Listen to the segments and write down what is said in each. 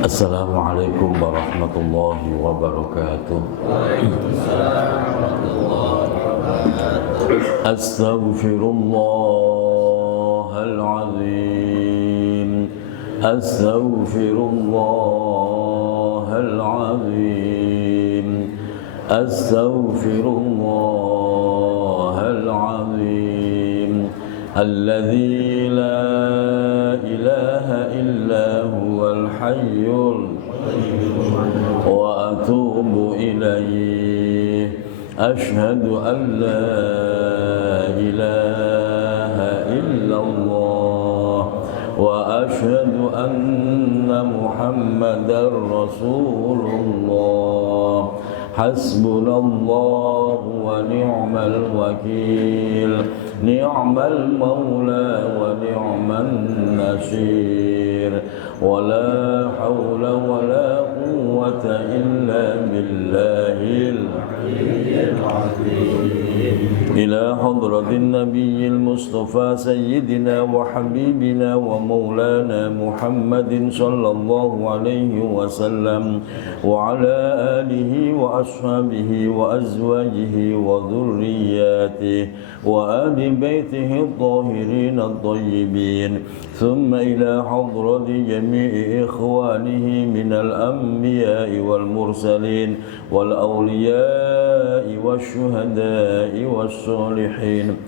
Assalamualaikum warahmatullahi wabarakatuh. Astaghfirullahal azim. Astaghfirullahal azim. Astaghfirullahal azim. Alladzi la ilaha illa huwal hayyul wa atubu ilaih. Ashhadu an la ilaha illallah wa ashhadu anna Muhammadar Rasulullah. Hasbunallahu wa ni'mal wakil. Ni'mal maula wa ni'man nasir. Wa la hawla wa la quwwata illa billahil aliyyil azim. Ila hadratin nabiyil mustafa sayyidina wa habibina wa maulana Muhammadin sallallahu alaihi wasallam wa ala alihi wa ashabihi wa azwajihi wa dhurriyyatihi wa ali baitihi at-tahirin at-tayyibin. Thumma ila hadrati jami'i ikhwanihi minal anbiya'i wal mursalin wal awliya'i wasyuhada'i wassalihin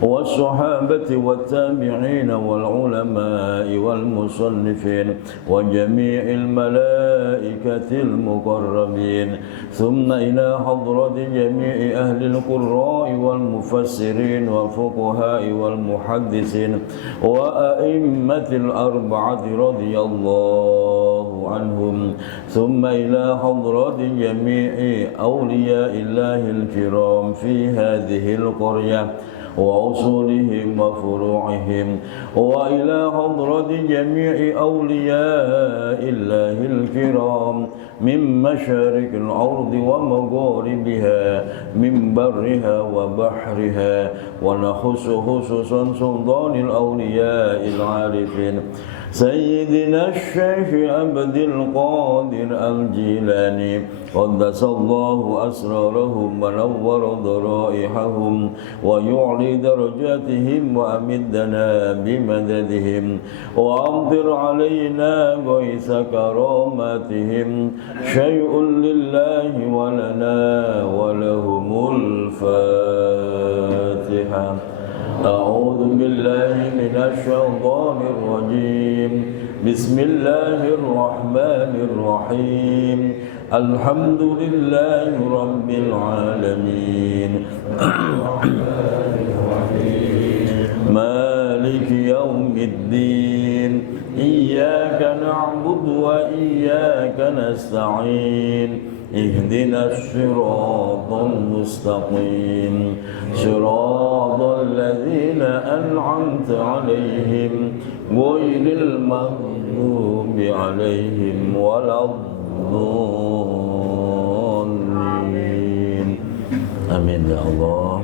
والصحابة والتابعين والعلماء والمصنفين وجميع الملائكة المقربين ثم إلى حضرة جميع أهل القراء والمفسرين والفقهاء والمحدثين وأئمة الأربعة رضي الله عنهم ثم إلى حضرة جميع أولياء الله الكرام في هذه القرية وأصولهم وفروعهم وإلى حضرة جميع أولياء الله الكرام من مشارق الأرض ومغاربها من برها وبحرها ونخص خصوصا سلطان الأولياء العارفين سيدنا الشيخ عبد القادر الجيلاني قدس الله أسرارهم ونور ضرائحهم ويعلي درجاتهم وأمدنا بمددهم وأمطر علينا غيث كراماتهم شيء لله ولنا ولهم الفاتحة. أعوذ بالله من الشيطان الرجيم. بسم الله الرحمن الرحيم. الحمد لله رب العالمين. مالك يوم الدين. إياك نعبد وإياك نستعين. اهدنا الصراط المستقيم صراط الذين أنعمت عليهم غير المغضوب عليهم ولا الضالين. آمين يا الله.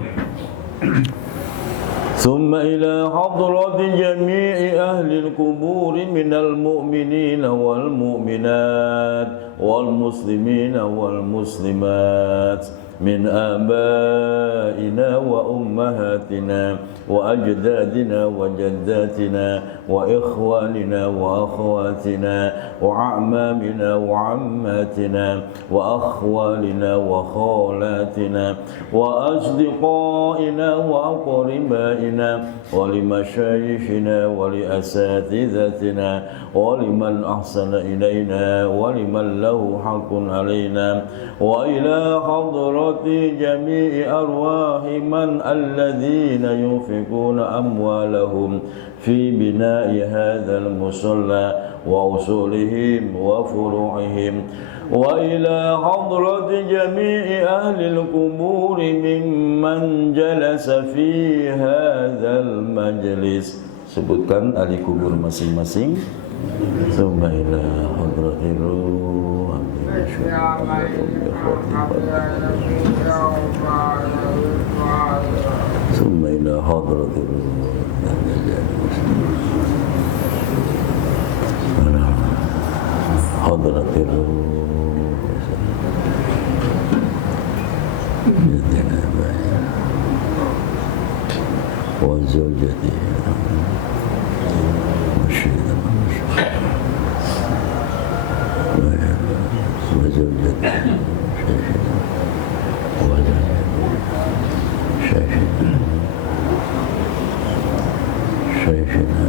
ثم إلى حضرة جميع أهل القبور من المؤمنين والمؤمنات والمسلمين والمسلمات من آبائنا وأمهاتنا وأجدادنا وجداتنا وإخواننا وأخواتنا وأعمامنا وعماتنا وأخوالنا وخالاتنا وأصدقائنا وأقربائنا ولمشايخنا ولأساتذتنا ولمن أحسن إلينا ولمن له حق علينا وإلى حضرة جميع أرواح من الذين ينفقون أموالهم في بناء هذا المصلى وأصولهم وفروعهم وإلى حضرة جميع أهل القبور ممن جلس في هذا المجلس. Sebutkan ahli kubur masing-masing. Summa ila hadratir ruh. Summa ila hadratir ruh. حضرة الروح سيدنا آبائنا وزوجته مرشدنا وزوجته شيخنا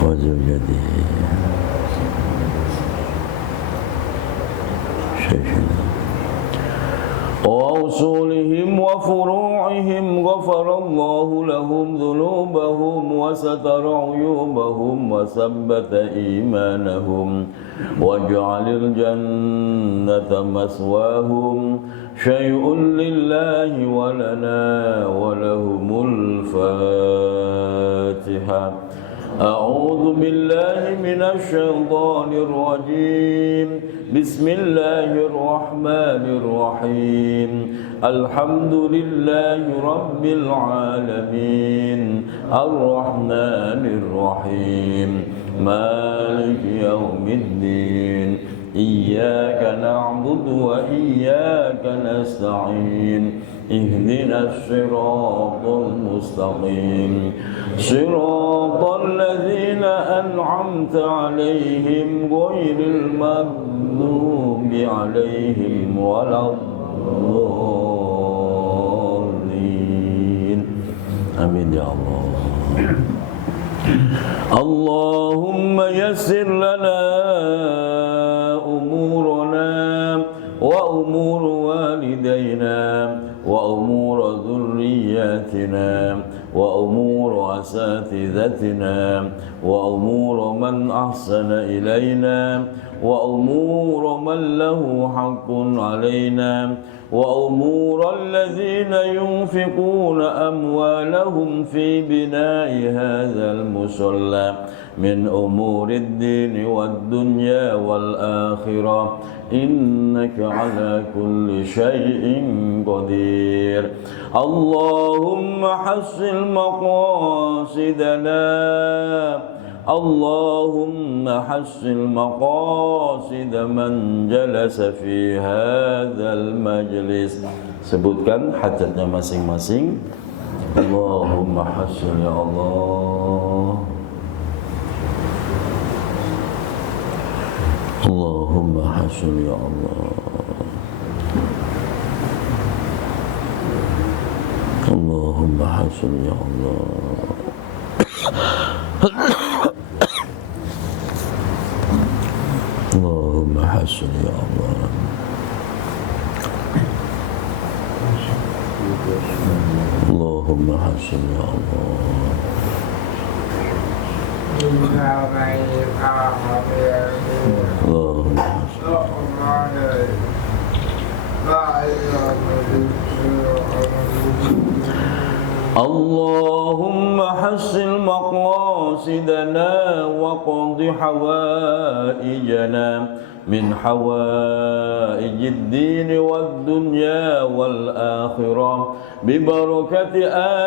وزوجته شيخنا وأصولهم وفروعهم غفر الله لهم ذنوبهم وستر عيوبهم وثبت إيمانهم واجعل الجنة مثواهم شيء لله ولنا ولهم الفاتحة. أعوذ بالله من الشيطان الرجيم. بسم الله الرحمن الرحيم. الحمد لله رب العالمين الرحمن الرحيم مالك يوم الدين إياك نعبد وإياك نستعين اهدنا الصراط المستقيم صراط الذين أنعمت عليهم غير المغضوب عليهم ولا الضالين آمين يا الله. اللهم يسر لنا أمورنا وأمور والدينا وأمور ذرياتنا وأمور أساتذتنا وأمور من أحسن إلينا وأمور من له حق علينا وأمور الذين ينفقون أموالهم في بناء هذا المصلى من أمور الدين والدنيا والآخرة إنك على كل شيء قدير. اللهم حسن مقاصدنا اللهم حسن مقاصد من جلس في هذا المجلس. Sebutkan hajatnya masing-masing. Allahumma hassin ya Allah. Allahumma hassin ya Allah. Allahumma hassin ya Allah. Allahumma hassin ya Allah. Allahumma hassin ya Allah. Allahumma اللهم حسن مقاصدنا وقض حوائجنا من حوائج الدين والدنيا والآخرة ببركة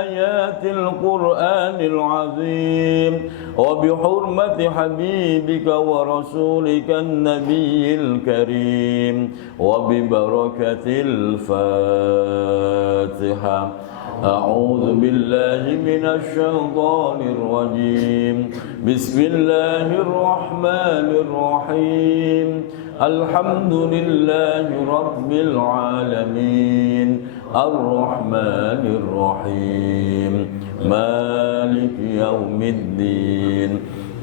آيات القرآن العظيم وبحرمة حبيبك ورسولك النبي الكريم وببركة الفاتحة. أعوذ بالله من الشيطان الرجيم. بسم الله الرحمن الرحيم. الحمد لله رب العالمين الرحمن الرحيم مالك يوم الدين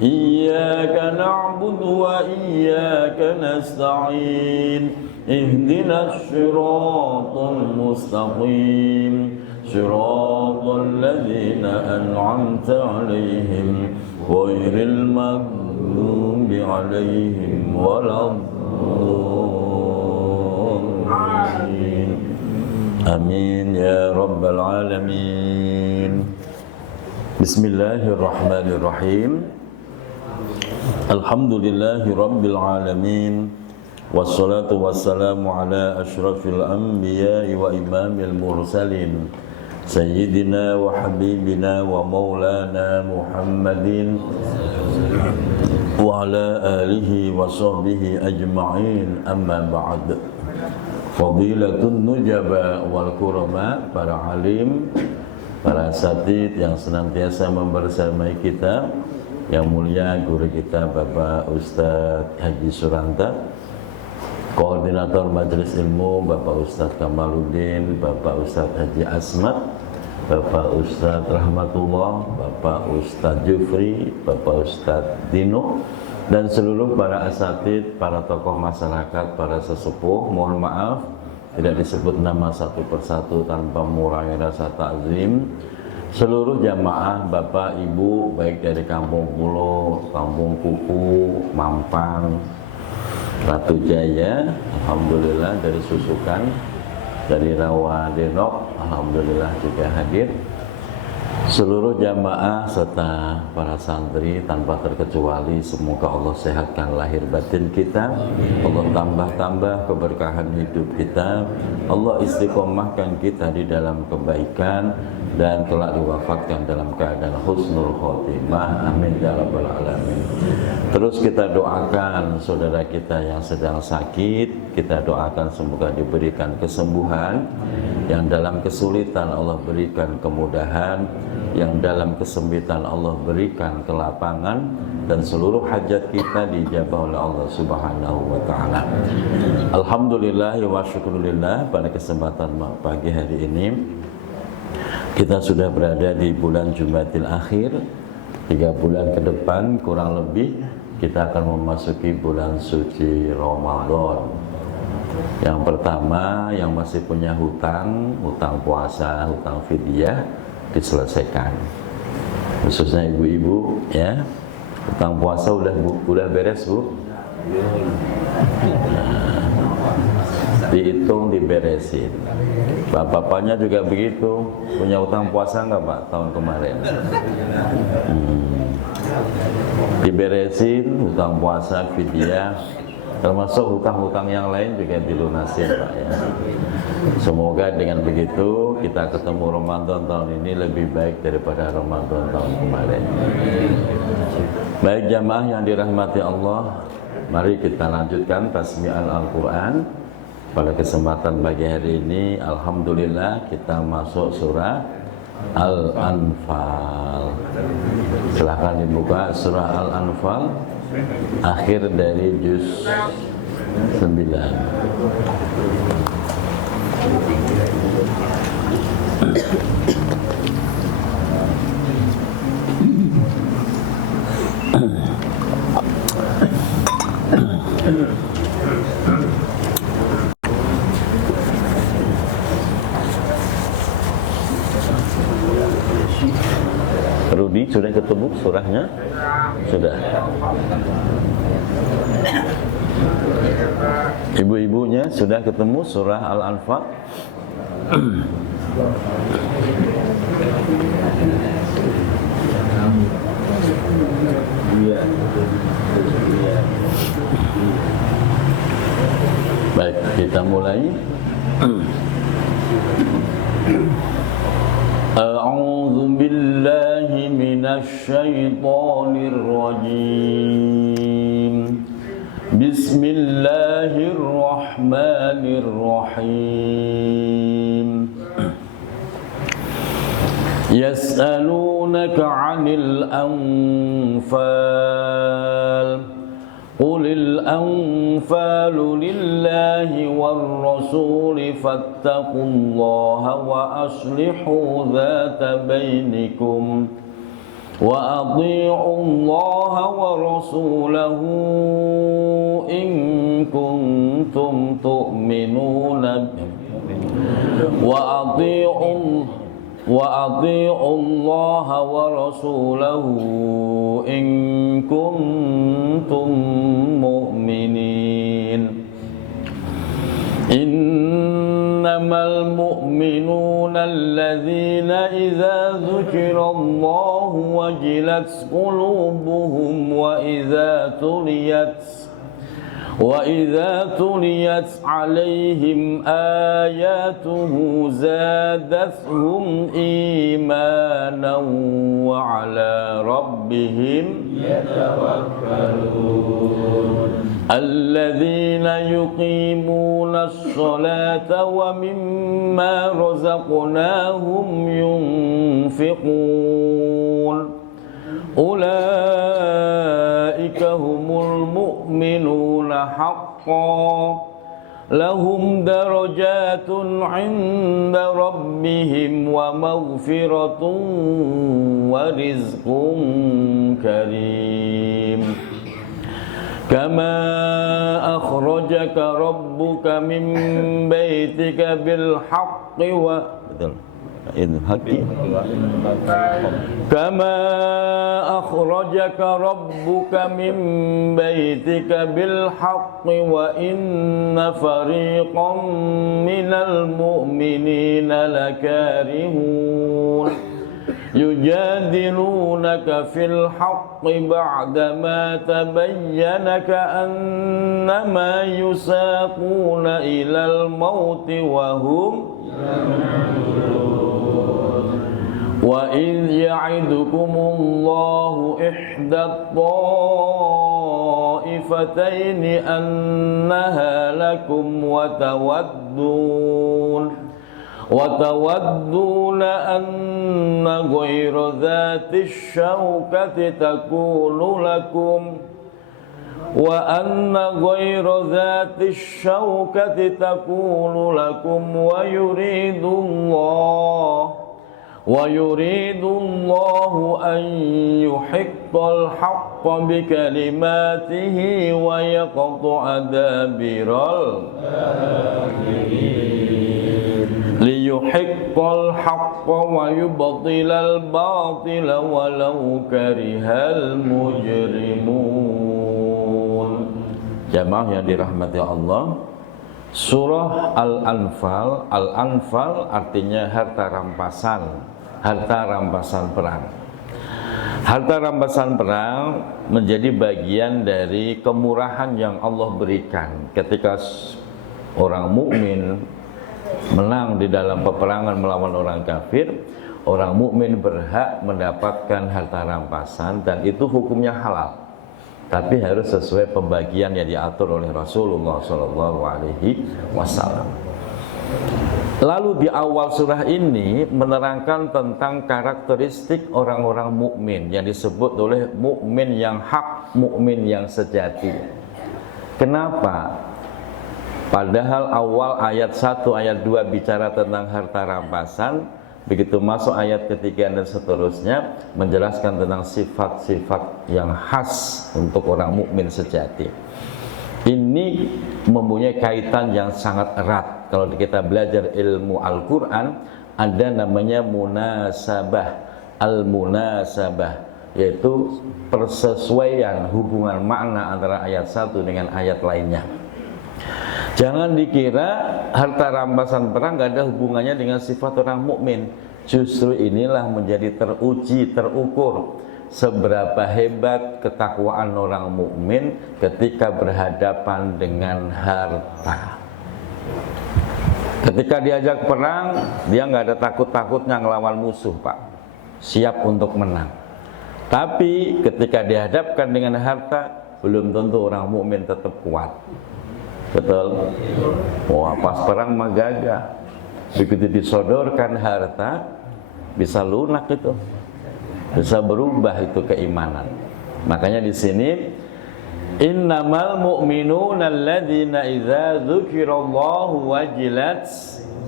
إياك نعبد وإياك نستعين اهدنا الصراط المستقيم صراط الذين أنعمت عليهم غير المغضوب عليهم ولا الضالين آمين يا رب العالمين. بسم الله الرحمن الرحيم. الحمد لله رب العالمين wassalatu wassalamu ala asyrafil anbiya'i wa imamil mursalin sayyidina wa habibina wa maulana Muhammadin wa ala alihi wa sahbihi ajma'in, amma ba'd. Fadilatun nujaba wal kurama, para alim, para asatid yang senantiasa membersamai kita, yang mulia guru kita Bapak Ustadz Haji Suranta, Koordinator Majelis Ilmu Bapak Ustadz Kamaluddin, Bapak Ustadz Haji Asmat, Bapak Ustadz Rahmatullah, Bapak Ustadz Jufri, Bapak Ustadz Dino, dan seluruh para asatid, para tokoh masyarakat, para sesepuh. Mohon maaf tidak disebut nama satu persatu tanpa mengurangi rasa takzim. Seluruh jamaah Bapak Ibu, baik dari Kampung Pulo, Kampung Kuku, Mampang, Ratu Jaya, alhamdulillah, dari Susukan, dari Rawa Denok, alhamdulillah juga hadir. Seluruh jamaah serta para santri tanpa terkecuali, semoga Allah sehatkan lahir batin kita, Allah tambah-tambah keberkahan hidup kita, Allah istiqomahkan kita di dalam kebaikan, dan kelak diwafatkan dalam keadaan husnul khotimah, amin ya rabbal alamin. Terus kita doakan saudara kita yang sedang sakit, kita doakan semoga diberikan kesembuhan, yang dalam kesulitan Allah berikan kemudahan, yang dalam kesempitan Allah berikan kelapangan, dan seluruh hajat kita dijabah oleh Allah Subhanahu wa taala. Alhamdulillah wa syukurillah, pada kesempatan pagi hari ini kita sudah berada di bulan Jumadil Akhir. 3 bulan ke depan kurang lebih kita akan memasuki bulan suci Ramadan. Yang pertama, yang masih punya hutang puasa, hutang fidyah diselesaikan. Khususnya ibu-ibu ya. Hutang puasa udah beres, Bu? Dihitung, diberesin. Bapak-bapaknya juga begitu. Punya hutang puasa nggak, Pak, tahun kemarin? Diberesin hutang puasa, fidyah, termasuk hutang-hutang yang lain juga dilunasin, Pak ya. Semoga dengan begitu kita ketemu Ramadan tahun ini lebih baik daripada Ramadan tahun kemarin. Baik jamaah yang dirahmati Allah, mari kita lanjutkan tasmi'an Al-Quran. Pada kesempatan pagi hari ini, alhamdulillah kita masuk surah Al-Anfal. Silahkan dibuka surah Al-Anfal, akhir dari juz 9. Rudi sudah ketemu surahnya? Sudah. Ibu-ibunya sudah ketemu surah Al-Anfal? Baik, kita mulai. A'udzu billahi minasy syaithanir rajim. Bismillahirrahmanirrahim. Yas'alunaka 'anil anfal. Qulil anfalu lillahi war rasuli fattaqullaha wa aslihu dzata bainikum wa athi'u allaha wa rasulahu in kuntum tu'minuna wa athi'u allaha wa rasulahu in kuntum mu'minin. Innamal mu'minuna alladzina idza dzukirallahu wajilat qulubuhum wa idza tuliyat وَإِذَا تُلِيَتْ عَلَيْهِمْ آيَاتُهُ زَادَتْهُمْ إِيمَانًا وَعَلَى رَبِّهِمْ يَتَوَكَّلُونَ الَّذِينَ يُقِيمُونَ الصَّلَاةَ وَمِمَّا رَزَقْنَاهُمْ يُنْفِقُونَ أُولَئِكَ هُمُ الْمُؤْمِنُونَ حَقًّا لَهُمْ دَرَجَاتٌ عِنْدَ رَبِّهِمْ وَمَغْفِرَةٌ وَرِزْقٌ كَرِيمٌ كَمَا أَخْرَجَكَ رَبُّكَ مِنْ بَيْتِكَ بِالْحَقِّ كما أخرجك ربك من بيتك بالحق وإن فريقا من المؤمنين لكارهون يجادلونك في الحق بعدما تبين كأنما يساقون إلى الموت وهم وَإِذْ يَعِدُكُمُ اللَّهُ إِحْدَى الطَّائِفَتَيْنِ أَنَّهَا لَكُمْ وتودون أن غير ذات الشوكة تكون لكم وأن غير ذات الشوكة تكون لكم ويريد الله أن يحق الحق بكلماته ويقطع دابر الكافرين ليحق الحق ويبطل الباطل ولو كره المجرمون. Jamaah yang dirahmati Allah, Surah Al-Anfal, Al-Anfal artinya harta rampasan perang. Harta rampasan perang menjadi bagian dari kemurahan yang Allah berikan ketika orang mukmin menang di dalam peperangan melawan orang kafir. Orang mukmin berhak mendapatkan harta rampasan dan itu hukumnya halal. Tapi harus sesuai pembagian yang diatur oleh Rasulullah SAW. Lalu di awal surah ini menerangkan tentang karakteristik orang-orang mukmin yang disebut oleh mukmin yang hak, mukmin yang sejati. Kenapa? Padahal awal ayat 1, ayat 2 bicara tentang harta rampasan, begitu masuk ayat ketiga dan seterusnya menjelaskan tentang sifat-sifat yang khas untuk orang mukmin sejati. Ini mempunyai kaitan yang sangat erat. Kalau kita belajar ilmu Al-Quran, ada namanya munasabah, al-munasabah, yaitu persesuaian hubungan makna antara ayat 1 dengan ayat lainnya. Jangan dikira harta rampasan perang gak ada hubungannya dengan sifat orang mukmin. Justru inilah menjadi teruji, terukur seberapa hebat ketakwaan orang mukmin ketika berhadapan dengan harta. Ketika diajak perang, dia nggak ada takut-takutnya ngelawan musuh, Pak. Siap untuk menang. Tapi ketika dihadapkan dengan harta, belum tentu orang mukmin tetap kuat. Betul? Wah, pas perang mah gagah. Begitu disodorkan harta, bisa lunak itu. Bisa berubah itu keimanan. Makanya di sini innamal mu'minuna alladzina idza dzukirallahu wajilat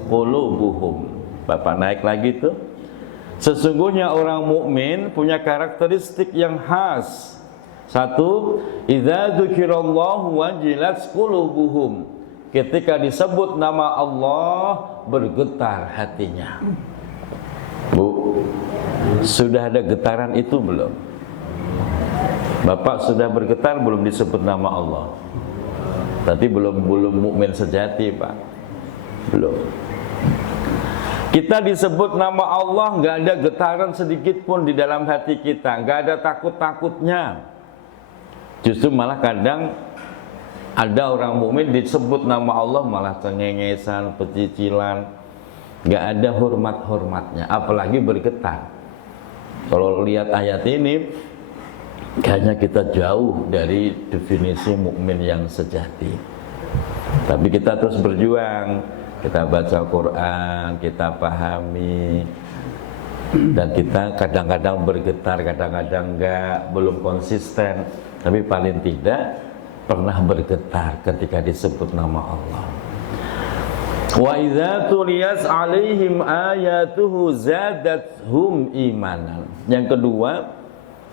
qulubuhum. Bapak naik lagi tuh. Sesungguhnya orang mukmin punya karakteristik yang khas. Satu, idza dzukirallahu wajilat qulubuhum. Ketika disebut nama Allah, bergetar hatinya. Bu, sudah ada getaran itu belum? Bapak sudah bergetar belum disebut nama Allah? Tapi belum mukmin sejati, Pak. Belum. Kita disebut nama Allah, nggak ada getaran sedikit pun di dalam hati kita, nggak ada takut-takutnya. Justru malah kadang Ada orang mukmin disebut nama Allah malah cengengesan, pecicilan, nggak ada hormat-hormatnya, apalagi bergetar. Kalau lihat ayat ini, kayaknya kita jauh dari definisi mukmin yang sejati. Tapi kita terus berjuang, kita baca Quran, kita pahami, dan kita kadang-kadang bergetar, kadang-kadang enggak, belum konsisten, tapi paling tidak pernah bergetar ketika disebut nama Allah. Wa idza tuliyat 'alaihim ayatuhu zadathum imanan. Yang kedua,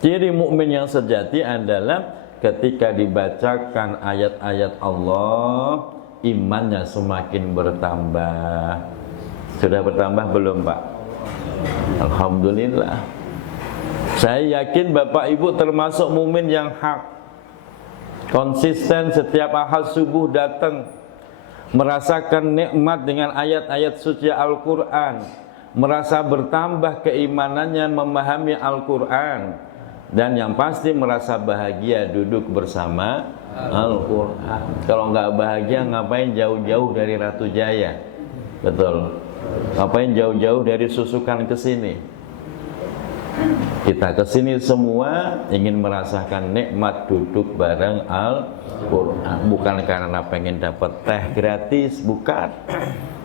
ciri mukmin yang sejati adalah ketika dibacakan ayat-ayat Allah, imannya semakin bertambah. Sudah bertambah belum, Pak? Alhamdulillah. Saya yakin Bapak Ibu termasuk mukmin yang hak, konsisten setiap ahad subuh datang, merasakan nikmat dengan ayat-ayat suci Al-Quran, merasa bertambah keimanannya memahami Al-Quran, dan yang pasti merasa bahagia duduk bersama Al-Quran. Kalau nggak bahagia, ngapain jauh-jauh dari Ratu Jaya? Betul. Ngapain jauh-jauh dari Susukan ke sini? Kita ke sini semua ingin merasakan nikmat duduk bareng Al-Quran. Bukan karena pengen dapat teh gratis, bukan.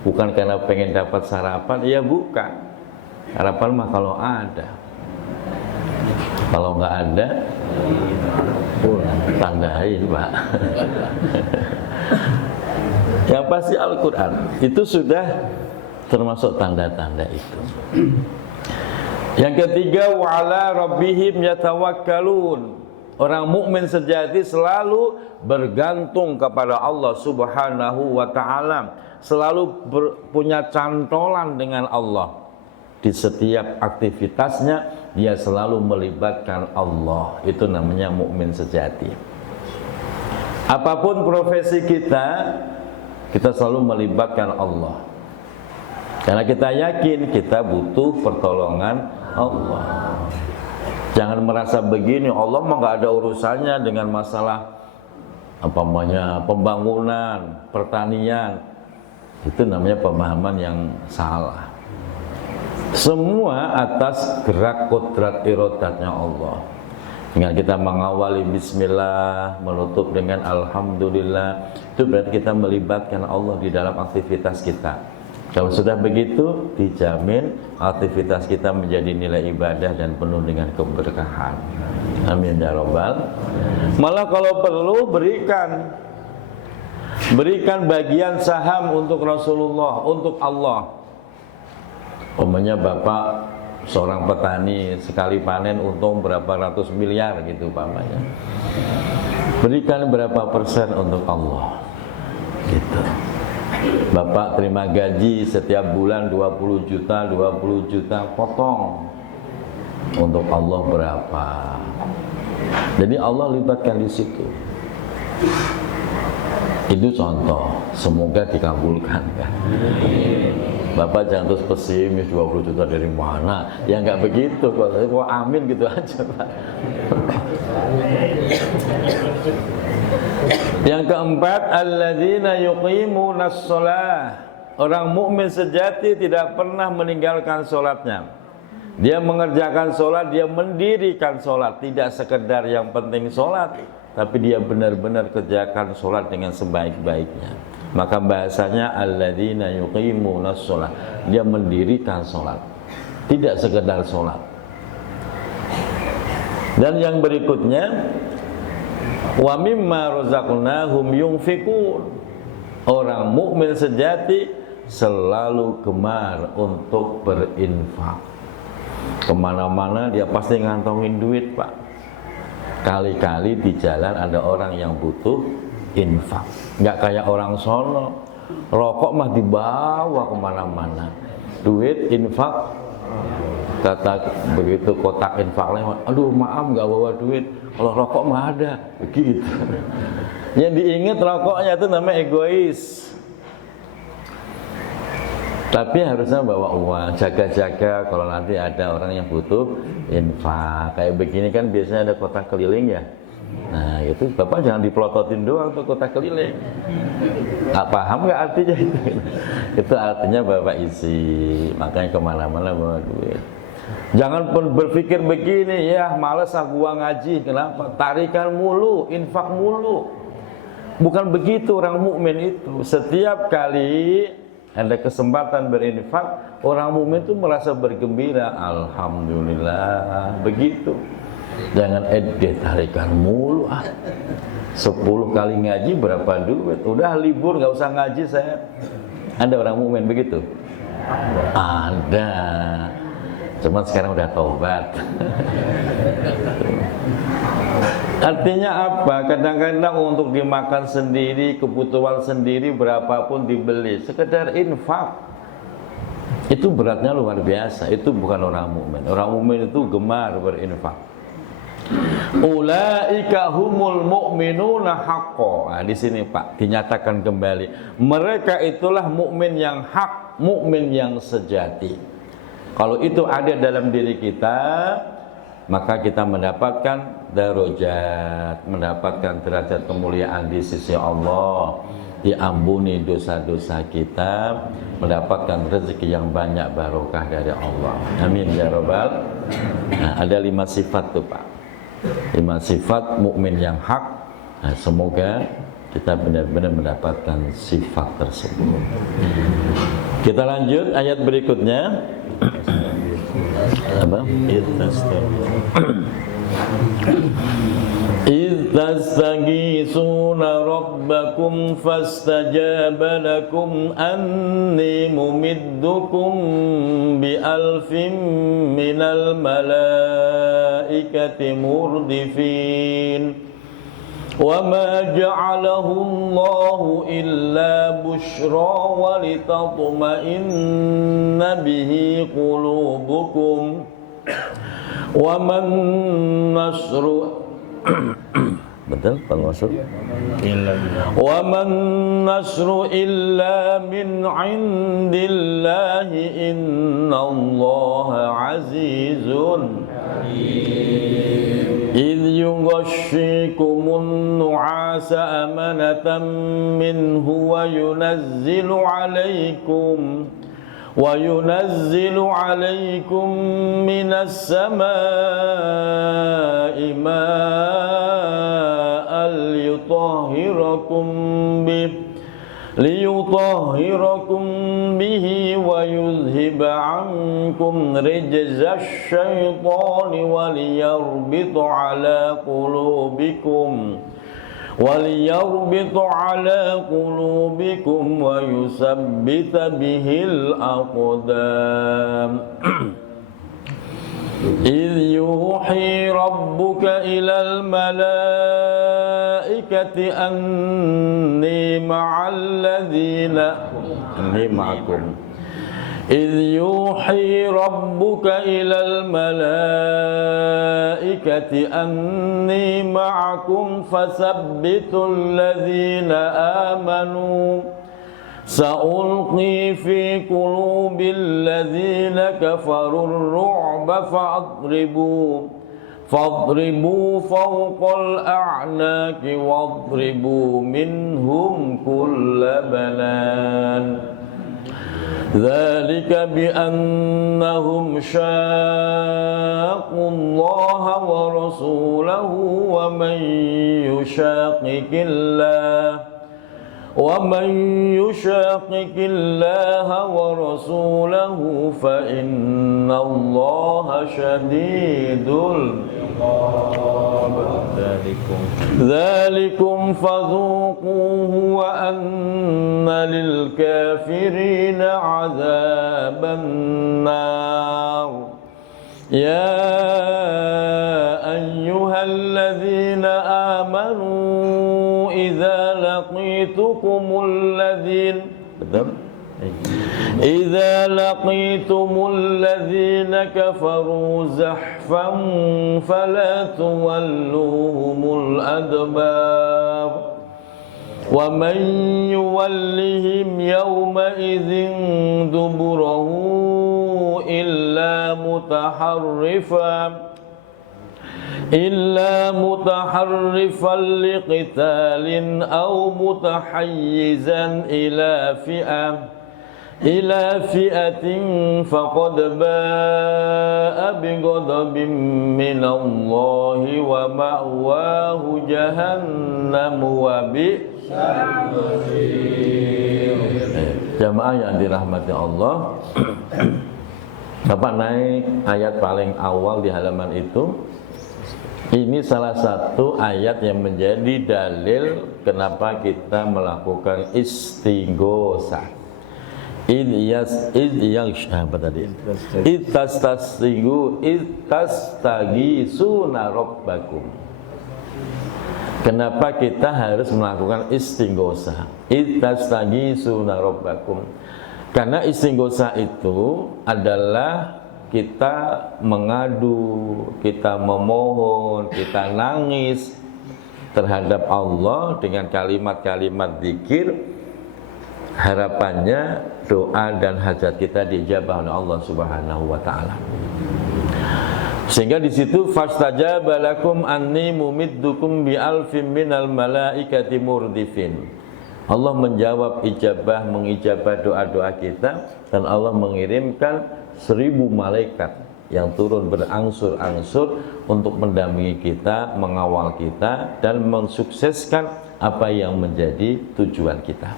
Bukan karena pengen dapat sarapan, ya bukan. Harapan mah kalau ada. Kalau nggak ada, tandain, Pak. Yang pasti Al-Quran itu sudah termasuk tanda-tanda itu. Yang ketiga, wa'ala rabbihim yatawakkalun. Orang mukmin sejati selalu bergantung kepada Allah Subhanahu wa ta'ala, selalu punya cantolan dengan Allah. Di setiap aktivitasnya dia selalu melibatkan Allah. Itu namanya mukmin sejati. Apapun profesi kita, kita selalu melibatkan Allah. Karena kita yakin kita butuh pertolongan Allah. Jangan merasa begini, Allah mah nggak ada urusannya dengan masalah pembangunan, pertanian. Itu namanya pemahaman yang salah. Semua atas gerak kodrat irodatnya Allah. Dengan kita mengawali bismillah, menutup dengan alhamdulillah, itu berarti kita melibatkan Allah di dalam aktivitas kita. Kalau sudah begitu, dijamin aktivitas kita menjadi nilai ibadah dan penuh dengan keberkahan. Amin ya rabbal. Malah kalau perlu berikan bagian saham untuk Rasulullah, untuk Allah. Umpamanya Bapak seorang petani, sekali panen untung berapa ratus miliar gitu umpamanya. Berikan berapa persen untuk Allah. Gitu. Bapak terima gaji setiap bulan 20 juta, potong. Untuk Allah berapa? Jadi Allah libatkan di situ. Itu contoh, semoga dikabulkan kan. Bapak jangan terus pesimis, 20 juta dari mana? Ya nggak begitu, kok amin gitu aja, Pak. Yang keempat, alladzina yuqimunas shalah. Orang mukmin sejati tidak pernah meninggalkan sholatnya. Dia mengerjakan sholat, dia mendirikan sholat. Tidak sekedar yang penting sholat, tapi dia benar-benar kerjakan sholat dengan sebaik-baiknya. Maka bahasanya alladzina yuqimunas shalah. Dia mendirikan sholat, tidak sekedar sholat. Dan yang berikutnya, wa mimma razaqnahum yunfikun. Orang mukmin sejati selalu gemar untuk berinfak. Kemana-mana dia pasti ngantongin duit, Pak. Kali-kali di jalan ada orang yang butuh infak. Nggak kayak orang sono, rokok mah dibawa kemana-mana. Duit infak, kata begitu kotak infak lewat, aduh maaf nggak bawa duit. Kalau rokok mah ada, begitu. Yang diingat rokoknya itu namanya egois. Tapi harusnya bawa uang, jaga-jaga kalau nanti ada orang yang butuh infak. Kayak begini kan biasanya ada kotak keliling ya. Nah itu Bapak jangan dipelototin doang untuk kota keliling. Nggak paham nggak artinya itu? Itu artinya Bapak isi, makanya kemana-mana bawa duit. Jangan pun berpikir begini, ya males aku gua ngaji, kenapa? Tarikan mulu, infak mulu. Bukan begitu orang mukmin itu. Setiap kali ada kesempatan berinfak, orang mukmin itu merasa bergembira. Alhamdulillah, begitu. Jangan tarikan mulu 10 kali ngaji berapa duit? Udah libur nggak usah ngaji saya. Ada orang mukmin begitu? Ada. Cuman sekarang udah taubat. Artinya apa? Kadang-kadang untuk dimakan sendiri, kebutuhan sendiri berapapun dibeli, sekedar infak. Itu beratnya luar biasa. Itu bukan orang mukmin. Orang mukmin itu gemar berinfak. Ulaika humul mu'minuna haqqo. Nah, di sini Pak dinyatakan kembali, mereka itulah mukmin yang hak, mukmin yang sejati. Kalau itu ada dalam diri kita, maka kita mendapatkan darajat, mendapatkan derajat kemuliaan di sisi Allah, diampuni dosa-dosa kita, mendapatkan rezeki yang banyak barokah dari Allah. Amin ya rabbal. Nah, ada 5 sifat tuh Pak. 5 sifat mukmin yang hak. Nah, semoga kita benar-benar mendapatkan sifat tersebut. Kita lanjut ayat berikutnya. Apa? إذ تستغيثون ربكم فاستجاب لكم أني ممدكم بألف من الملائكة مردفين وما جعله الله إلا بشرى ولتطمئن به قلوبكم وما النصر betul Pak Masud وما النصر إلا من عند الله إن الله عزيز إذ يغشيكم النعاس أمنة منه وينزل عليكم من السماء ماء ليطهركم به ويذهب عنكم رجز الشيطان وليربط على قلوبكم ويثبت به الأقدام إذ يوحي ربك إلى الملائكة أني معكم إذ يوحي ربك إلى الملائكة أني معكم فثبتوا الذين آمنوا سألقي في قلوب الذين كفروا الرعب فاضربوا فوق الأعناق واضربوا منهم كل بنان ذلك بأنهم شاقوا الله ورسوله ومن يشاقق الله ورسوله فإن الله شديد العقاب ذلكم فذوقوه وأن للكافرين عذاب النار يا أيها الذين آمنوا إذا لقيتم الذين كفروا زحفا فلا تولوهم الأدبار ومن يولهم يومئذ دبره إلا متحرفا لقتال أو متحيزا إلى فئة فقد باء بغضب من الله ومأواه جهنم وبئس المصير. Jamaah yang dirahmati Allah, Bapak naik ayat paling awal di halaman itu. Ini salah satu ayat yang menjadi dalil kenapa kita melakukan istighosah. Ittastagisuna rabbakum. Kenapa kita harus melakukan istighosah? Ittastagisuna rabbakum. Karena istighosah itu adalah kita mengadu, kita memohon, kita nangis terhadap Allah dengan kalimat-kalimat zikir. Harapannya doa dan hajat kita dijabah oleh Allah Subhanahu wa taala. Sehingga di situ fastajaba lakum anni mumiddukum bi alfin minal malaikati murdifin. Allah menjawab mengijabah doa-doa kita, dan Allah mengirimkan 1000 malaikat yang turun berangsur-angsur untuk mendampingi kita, mengawal kita, dan mensukseskan apa yang menjadi tujuan kita.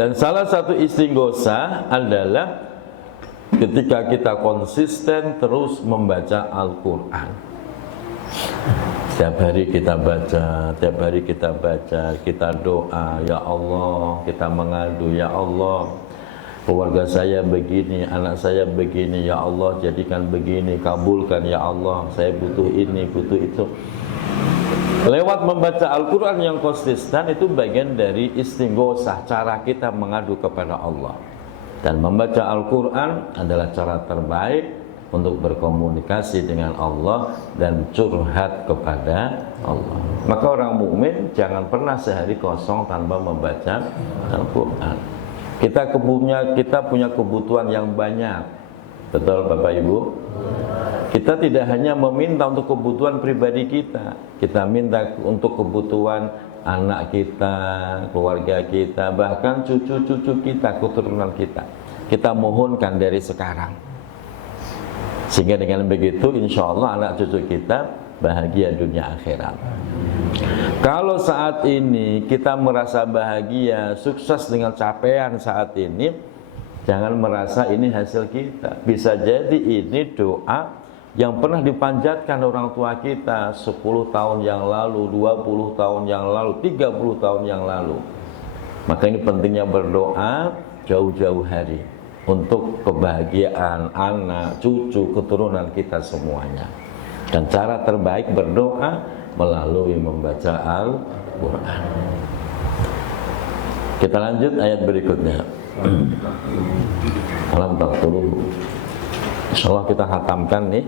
Dan salah satu istighosah adalah ketika kita konsisten terus membaca Al-Quran. Tiap hari kita baca, kita doa, ya Allah, kita mengadu, ya Allah, keluarga saya begini, anak saya begini, ya Allah, jadikan begini, kabulkan, ya Allah, saya butuh ini, butuh itu. Lewat membaca Al-Quran yang konsisten itu bagian dari istighosah, cara kita mengadu kepada Allah. Dan membaca Al-Quran adalah cara terbaik untuk berkomunikasi dengan Allah dan curhat kepada Allah. Maka orang mukmin jangan pernah sehari kosong tanpa membaca Al-Quran. Kita punya kebutuhan yang banyak. Betul Bapak Ibu? Kita tidak hanya meminta untuk kebutuhan pribadi kita. Kita minta untuk kebutuhan anak kita, keluarga kita, bahkan cucu-cucu kita, keturunan kita. Kita mohonkan dari sekarang. Sehingga dengan begitu insya Allah anak cucu kita bahagia dunia akhirat. Kalau saat ini kita merasa bahagia, sukses dengan capaian saat ini, jangan merasa ini hasil kita. Bisa jadi ini doa yang pernah dipanjatkan orang tua kita 10 tahun yang lalu, 20 tahun yang lalu, 30 tahun yang lalu. Maka ini pentingnya berdoa jauh-jauh hari untuk kebahagiaan anak, cucu, keturunan kita semuanya. Dan cara terbaik berdoa melalui membaca Al-Quran. Kita lanjut ayat berikutnya. Alam taqtuluhu. Insyaallah kita hatamkan nih.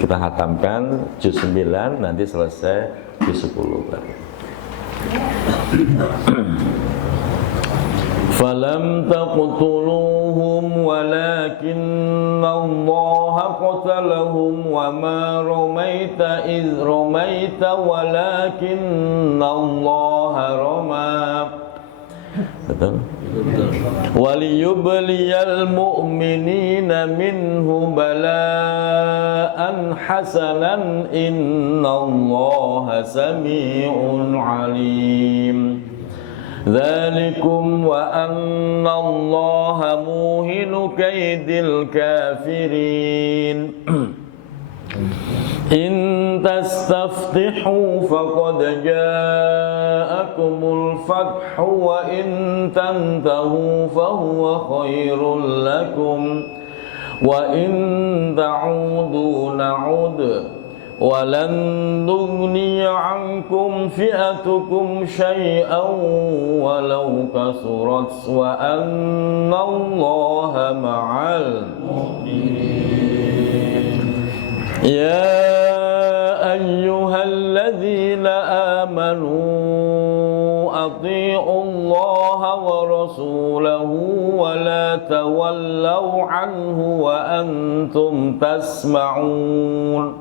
Kita hatamkan juz 9, nanti selesai juz 10 baru. Falam taqtuluhum walakinna Allah qatalahum wa ma ramaita iz ramaita walakinna Allah rama. Betul? Waliyubliyal mu'minina minhu bala'an hasanan innallaha sami'un alim. Dzalikum wa anna Allaha muhinu kaidil kafirin. In tastaftihu faqad ja'akumul fathu wa in tantahu fahuwa khairul lakum wa in ta'udu na'ud walan tughni 'ankum fi'atukum syai'an walau kasurat wa anna Allaha ma'al mu'minin. Ya ayyuhalladzina amanu ati'u Allaha wa rasulahu wa la tawallaw anhu wa antum tasma'un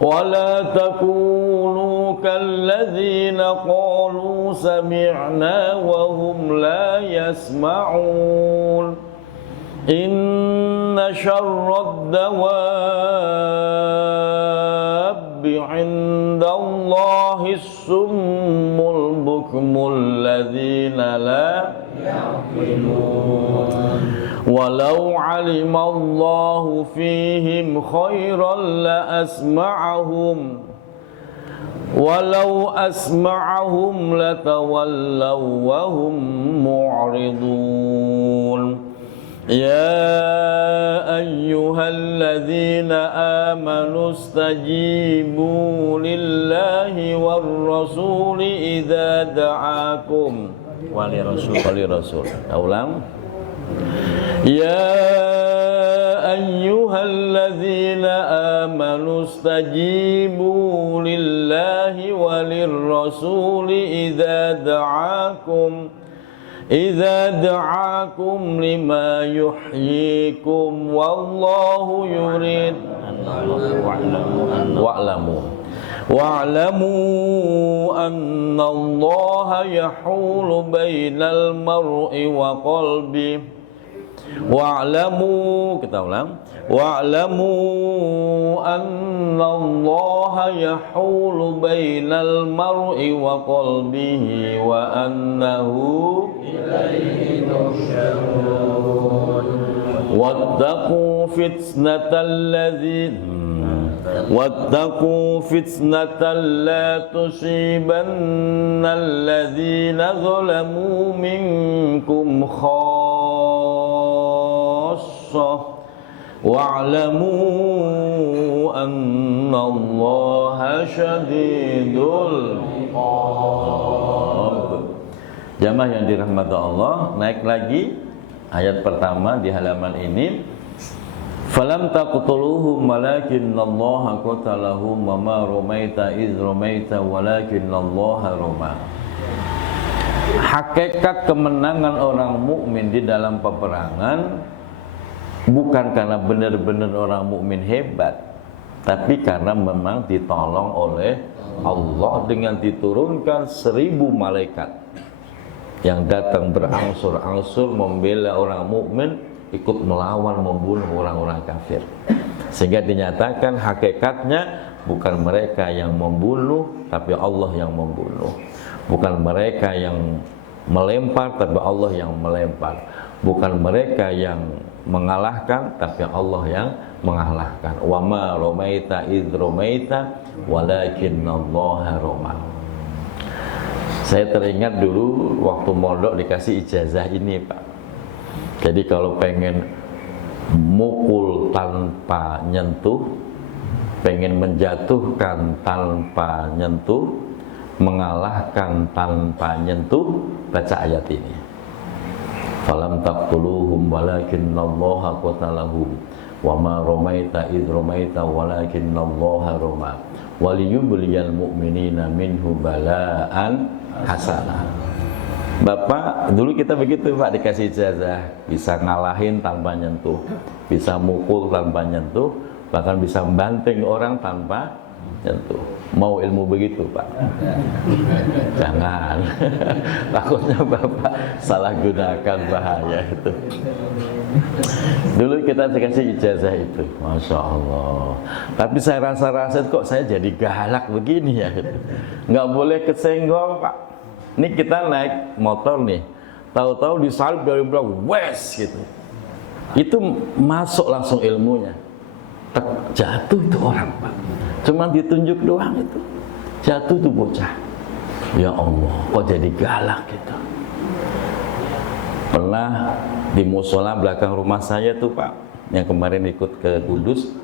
ولا تكونوا كالذين قالوا سمعنا وهم لا يسمعون إن شر الدواب عند الله الصم البكم الذين لا يعقلون ولو علم الله فيهم خيرا لأسمعهم ولو أسمعهم لتولوا وهم معرضون يا أيها الذين آمنوا استجيبوا لله والرسول إذا دعاكم ولرسول أولام يا أيها الذين آمنوا استجيبوا لله وللرسول إذا دعاكم لما يحييكم والله يريد واعلموا أن الله يحول بين المرء وقلبه واعلموا أن الله يحول بين المرء وقلبه وأنه إليه تحشرون واتقوا فتنة لا تصيبن الذين ظلموا منكم خاصة واعلموا أن الله شديد العقاب. Jamaah yang dirahmati Allah, naik lagi ayat pertama di halaman ini. Falam taqtuluhum walakinnallaha qatalahum wa ma ramaita iz ramaita walakinnallaha rama. Hakikat kemenangan orang mukmin di dalam peperangan bukan karena benar-benar orang mukmin hebat, tapi karena memang ditolong oleh Allah dengan diturunkan 1000 malaikat yang datang berangsur-angsur membela orang mukmin, ikut melawan, membunuh orang-orang kafir. Sehingga dinyatakan hakikatnya bukan mereka yang membunuh, tapi Allah yang membunuh. Bukan mereka yang melempar, tapi Allah yang melempar. Bukan mereka yang mengalahkan, tapi Allah yang mengalahkan. Wa ma ramaita idz ramaita walakinnallaha rama. Saya teringat dulu waktu mondok dikasih ijazah ini, Pak. Jadi kalau pengen mukul tanpa nyentuh, pengen menjatuhkan tanpa nyentuh, mengalahkan tanpa nyentuh, baca ayat ini. Falam taqtuluhum walakinnallaha qatalahum wa ma ramaita idz ramaita walakinnallaha rama waliyubliyal mu'minina minhu bala'an hasanah. Bapak, dulu kita begitu Pak, dikasih ijazah, bisa ngalahin tanpa nyentuh, bisa mukul tanpa nyentuh, bahkan bisa membanting orang tanpa nyentuh. Mau ilmu begitu Pak? Jangan. Takutnya Bapak salah gunakan, bahaya itu. Dulu kita dikasih ijazah itu, Masya Allah. Tapi saya rasa-rasa kok saya jadi galak begini ya. Nggak boleh kesenggol Pak. Ini kita naik motor nih, tahu-tahu disalib dari belakang, wes gitu. Itu masuk langsung ilmunya. Jatuh itu orang Pak. Cuma ditunjuk doang itu. Jatuh itu bocah. Ya Allah, kok jadi galak gitu. Pernah di musola belakang rumah saya tuh Pak, yang kemarin ikut ke Kudus,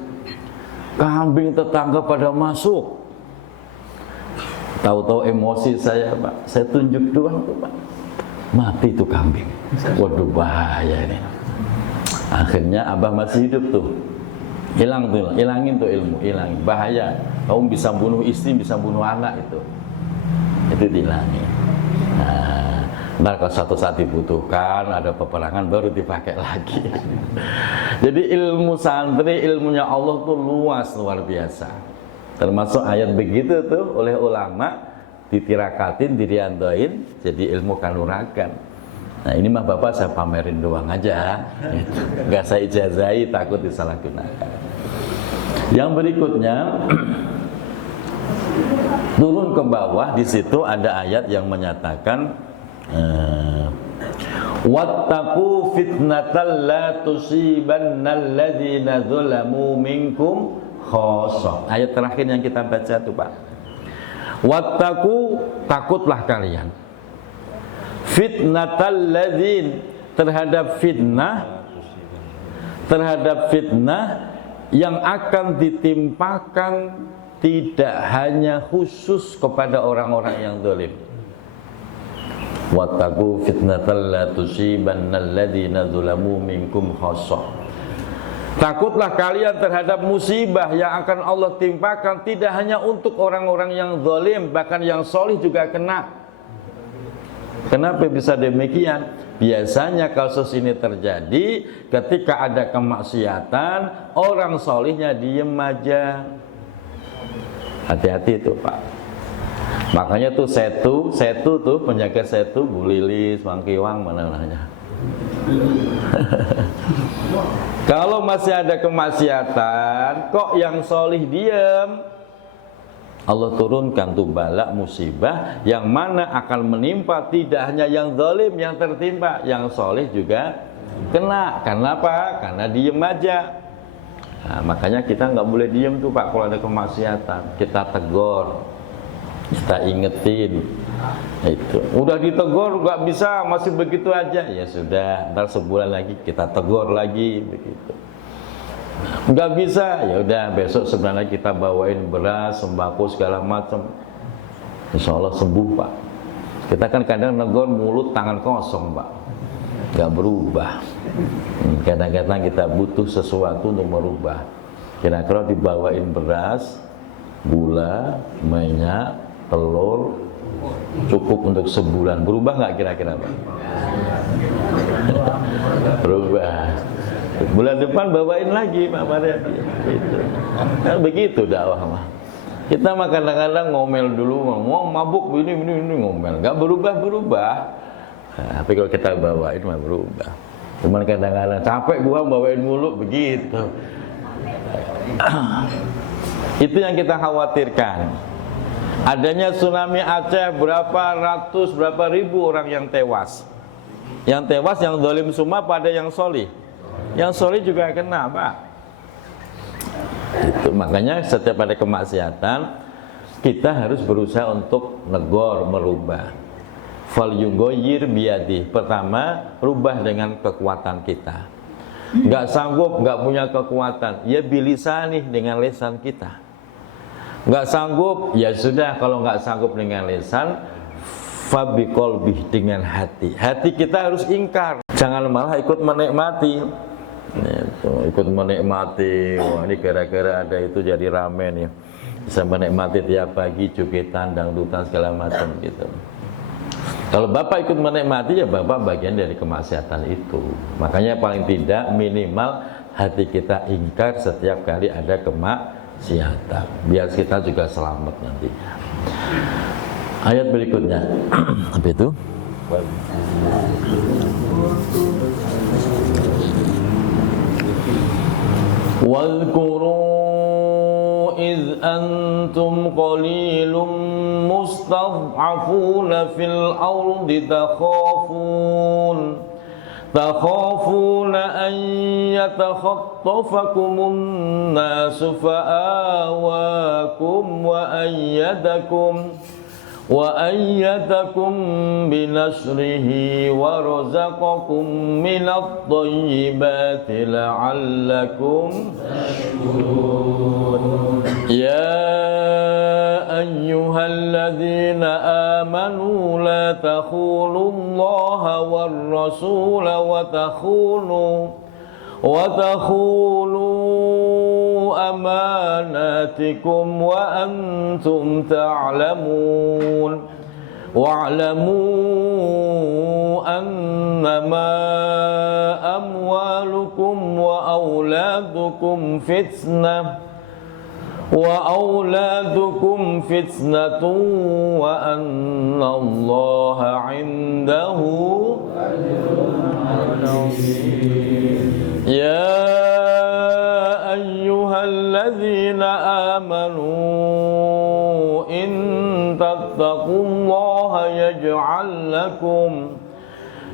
kambing tetangga pada masuk. Tahu-tahu emosi saya Pak, saya tunjuk doang tuh Pak, mati tuh kambing. Waduh, bahaya ini. Akhirnya Abah masih hidup tuh, hilangin tuh ilmu, hilangin, bahaya. Kamu bisa bunuh istri, bisa bunuh anak itu dihilangin. Nah, ntar kalau suatu saat dibutuhkan, ada peperangan, baru dipakai lagi. Jadi ilmu santri, ilmunya Allah tuh luas, luar biasa. Termasuk ayat begitu tuh oleh ulama ditirakatin, diriantoin jadi ilmu kanuragan. Nah ini mah bapak saya pamerin doang aja, gitu. Nggak saya ijazahi, takut disalahgunakan. Yang berikutnya turun ke bawah, di situ ada ayat yang menyatakan wattaqu fitnatal la tusibannal ladzina zalamu minkum khassah. Ayat terakhir yang kita baca tuh Pak. Wattaqu, takutlah kalian. Fitnatal ladzin, terhadap fitnah yang akan ditimpakan tidak hanya khusus kepada orang-orang yang zalim. Wattaqu fitnatal la tusibannal ladzina zalamu minkum khassah. Takutlah kalian terhadap musibah yang akan Allah timpakan tidak hanya untuk orang-orang yang zalim, bahkan yang solih juga kena. Kenapa bisa demikian? Biasanya kasus ini terjadi ketika ada kemaksiatan, orang solihnya diem aja. Hati-hati itu Pak. Makanya tuh setu tuh penjaga setu, Bu Lilis, Mang Kiwang, mana namanya. Kalau masih ada kemaksiatan, kok yang solih diem? Allah turunkan tuh bala musibah yang mana akan menimpa tidak hanya yang zalim yang tertimpa, yang soleh juga kena. Karena apa? Karena diem aja. Nah, makanya kita nggak boleh diem tuh Pak kalau ada kemaksiatan. Kita tegur, kita ingetin. Itu udah ditegur nggak bisa, masih begitu aja. Ya sudah, ntar sebulan lagi kita tegur lagi begitu. Nggak bisa, ya udah besok sebenarnya kita bawain beras, sembako segala macam. Insya Allah sembuh Pak. Kita kan kadang negor mulut tangan kosong Pak, nggak berubah. Kadang-kadang kita butuh sesuatu untuk merubah. Kira-kira dibawain beras, gula, minyak, telur, cukup untuk sebulan. Berubah nggak kira-kira Pak? Berubah. Bulan depan bawain lagi Pak Mariadi. Gitu. Kan begitu dakwah mah. Kita mah kadang-kadang ngomel dulu, ngomong mabuk ini ngomel, nggak berubah. Nah, tapi kalau kita bawain mah berubah. Cuman kadang-kadang capek gua bawain mulu begitu. Itu yang kita khawatirkan. Adanya tsunami Aceh, berapa ratus, berapa ribu orang yang tewas. Yang tewas yang zalim semua pada yang solih. Yang solih juga kena Pak. Itu makanya setiap ada kemaksiatan kita harus berusaha untuk negor, merubah. Fal yughayyir biyadi. Pertama, rubah dengan kekuatan kita. Enggak sanggup, enggak punya kekuatan, ya bilisani dengan lisan kita. Enggak sanggup, ya sudah, kalau enggak sanggup dengan lisan, fabiqolbih, dengan hati. Hati kita harus ingkar. Jangan malah ikut menikmati. Ikut menikmati, wah ini gara-gara ada itu jadi rame nih, bisa menikmati tiap pagi jogetan, dangdutan segala macam gitu. Kalau bapak ikut menikmati ya bapak bagian dari kemaksiatan itu. Makanya paling tidak minimal hati kita ingkar setiap kali ada kemaksiatan, biar kita juga selamat nanti. Ayat berikutnya apa itu? Wadhkuru idh antum qalilun mustad'afuna fil ardi takhafuna an yatakhattafakumun nasu fa'awakum wa ayyadakum binasrihi wa razaqakum minat thayyibati la'allakum tashkurun. Ya ayyuhalladzina amanu la takhunullaha war rasula wa takhunu amanatikum wa antum ta'lamun wa'lamu annama amwalukum wa auladukum fitnah وأولادكم فتنة وأن الله عنده يا أيها الذين آمنوا إن تتقوا الله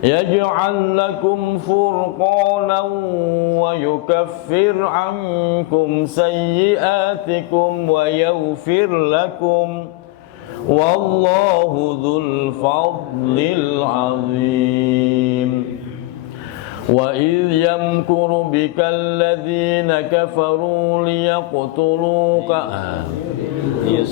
يجعل لكم فرقانا ويكفر عنكم سيئاتكم ويغفر لكم والله ذو الفضل العظيم وإذ يمكر بك الذين كفروا ليقتلوك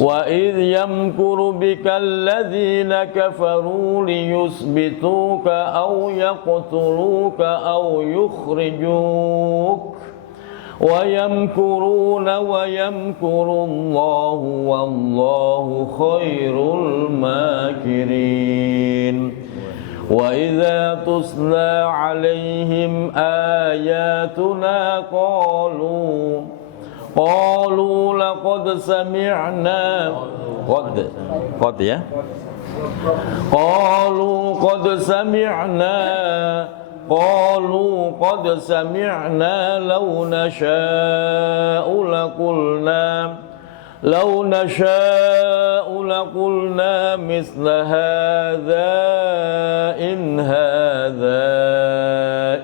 وإذ يمكر بك الذين كفروا ليثبتوك أو يقتلوك أو يخرجوك ويمكرون ويمكر الله والله خير الماكرين وإذا تتلى عليهم آياتنا قالوا لقد سمعنا قد سمعنا لو نشاء لقلنا مثل هذا إن هذا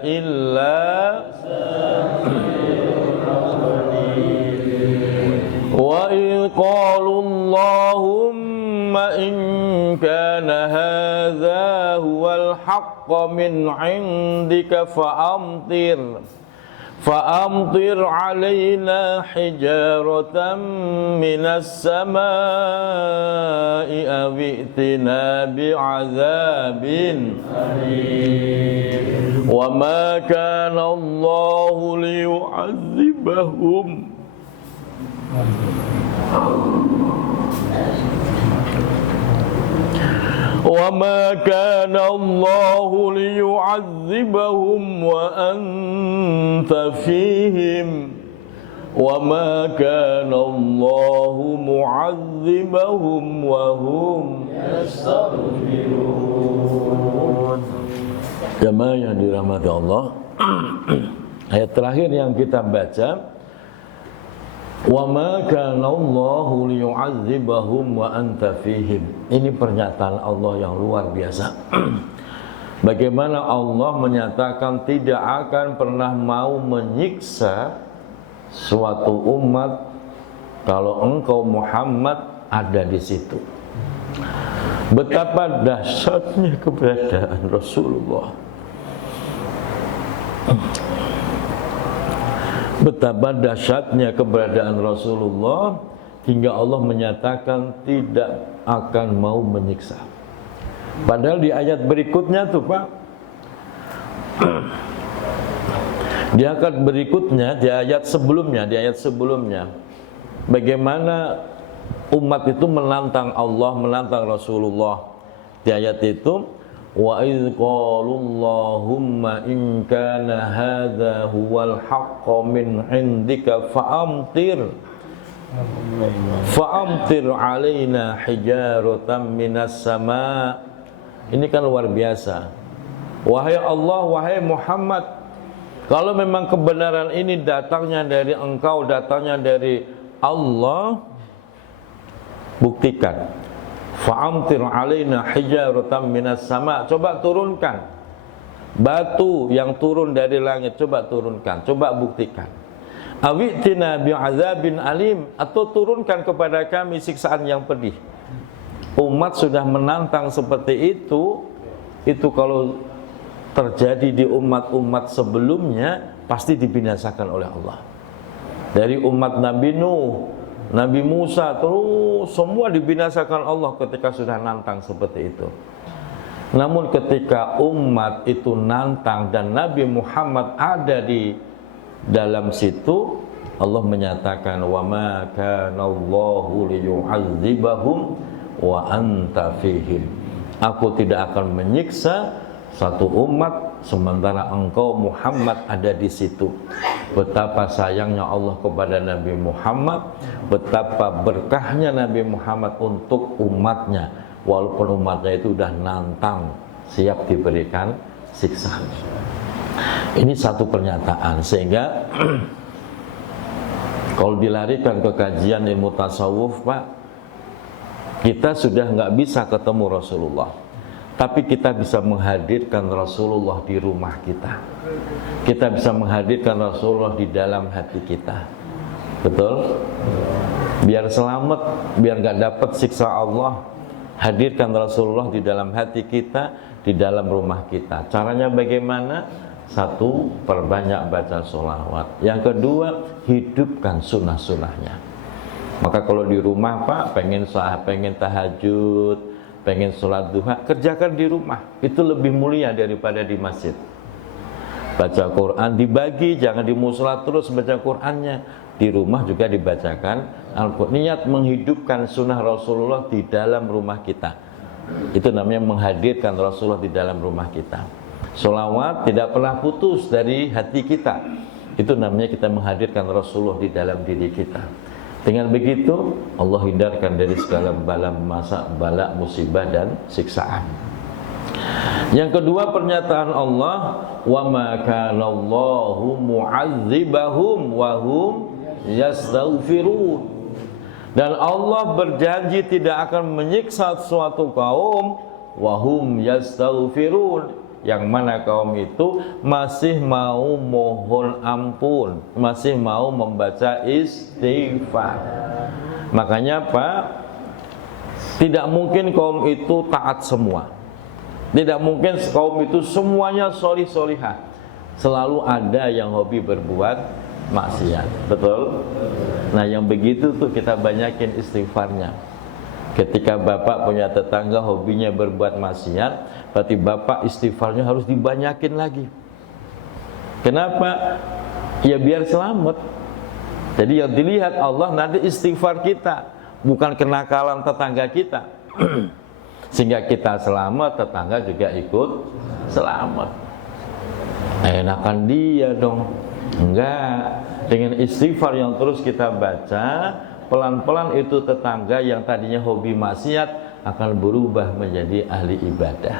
إلا وإذ قالوا اللهم إن كان هذا هو الحق من عندك فأمطر علينا حجارة من السماء أو ائتنا بعذاب أليم وما كان الله ليعذبهم وما كان الله ليعذبهم وأنت فيهم وما كان الله معذبهم وهم يستغفرون. Jamaah yang dirahmati Allah, ayat terakhir yang kita baca, wa ma kana Allahu liyu'adzibahum wa anta fihim. Ini pernyataan Allah yang luar biasa. Bagaimana Allah menyatakan tidak akan pernah mau menyiksa suatu umat kalau engkau Muhammad ada di situ. Betapa dahsyatnya keberadaan Rasulullah. Betapa dahsyatnya keberadaan Rasulullah hingga Allah menyatakan tidak akan mau menyiksa. Padahal di ayat berikutnya tuh Pak, di ayat berikutnya, di ayat sebelumnya, bagaimana umat itu menantang Allah, menantang Rasulullah. Di ayat itu, wa idz qalu Allahumma in kana hadza huwal haqqu min indika fa'amtir alaina hijaratan minas sama. Ini kan luar biasa. Wahai Allah, wahai Muhammad, kalau memang kebenaran ini datangnya dari engkau, datangnya dari Allah, buktikan. Fa'amtir alaina hijaratan minas sama. Coba turunkan batu yang turun dari langit, coba turunkan, coba buktikan. Awi'tina bi'adzabin alim, atau turunkan kepada kami siksaan yang pedih. Umat sudah menantang seperti itu kalau terjadi di umat-umat sebelumnya pasti dibinasakan oleh Allah. Dari umat Nabi Nuh, Nabi Musa, terus semua dibinasakan Allah ketika sudah nantang seperti itu. Namun ketika umat itu nantang dan Nabi Muhammad ada di dalam situ, Allah menyatakan wa ma kana Allahu liyu'adzibahum wa anta fihim. Aku tidak akan menyiksa satu umat sementara engkau Muhammad ada di situ. Betapa sayangnya Allah kepada Nabi Muhammad, betapa berkahnya Nabi Muhammad untuk umatnya, walaupun umatnya itu udah nantang, siap diberikan siksa. Ini satu pernyataan, sehingga kalau dilarikan ke kajian ilmu tasawuf, Pak, kita sudah nggak bisa ketemu Rasulullah, tapi kita bisa menghadirkan Rasulullah di rumah kita. Kita bisa menghadirkan Rasulullah di dalam hati kita. Betul? Biar selamat, biar nggak dapat siksa Allah, hadirkan Rasulullah di dalam hati kita, di dalam rumah kita. Caranya bagaimana? Satu, perbanyak baca sholawat. Yang kedua, hidupkan sunnah-sunnahnya. Maka kalau di rumah, Pak, pengen tahajud, pengen sholat duha, kerjakan di rumah. Itu lebih mulia daripada di masjid. Baca Quran dibagi, jangan di musola terus baca Qurannya. Di rumah juga dibacakan Al-Quran. Niat menghidupkan sunnah Rasulullah di dalam rumah kita. Itu namanya menghadirkan Rasulullah di dalam rumah kita. Sholawat tidak pernah putus dari hati kita. Itu namanya kita menghadirkan Rasulullah di dalam diri kita. Dengan begitu Allah hindarkan dari segala bala musibah dan siksaan. Yang kedua, pernyataan Allah, wa ma kana Allahu mu'adzibahum wa hum yastaghfirun. Dan Allah berjanji tidak akan menyiksa suatu kaum wa hum yastaghfirun, yang mana kaum itu masih mau mohon ampun, masih mau membaca istighfar. Makanya, Pak, tidak mungkin kaum itu taat semua. Tidak mungkin kaum itu semuanya solih-solihah. Selalu ada yang hobi berbuat maksiat. Betul? Nah, yang begitu tuh kita banyakin istighfarnya. Ketika bapak punya tetangga hobinya berbuat maksiat, berarti bapak istighfarnya harus dibanyakin lagi. Kenapa? Ya biar selamat. Jadi yang dilihat Allah nanti istighfar kita, bukan kenakalan tetangga kita. Sehingga kita selamat, tetangga juga ikut selamat. Enakan dia dong. Enggak. Dengan istighfar yang terus kita baca, pelan-pelan itu tetangga yang tadinya hobi maksiat akan berubah menjadi ahli ibadah.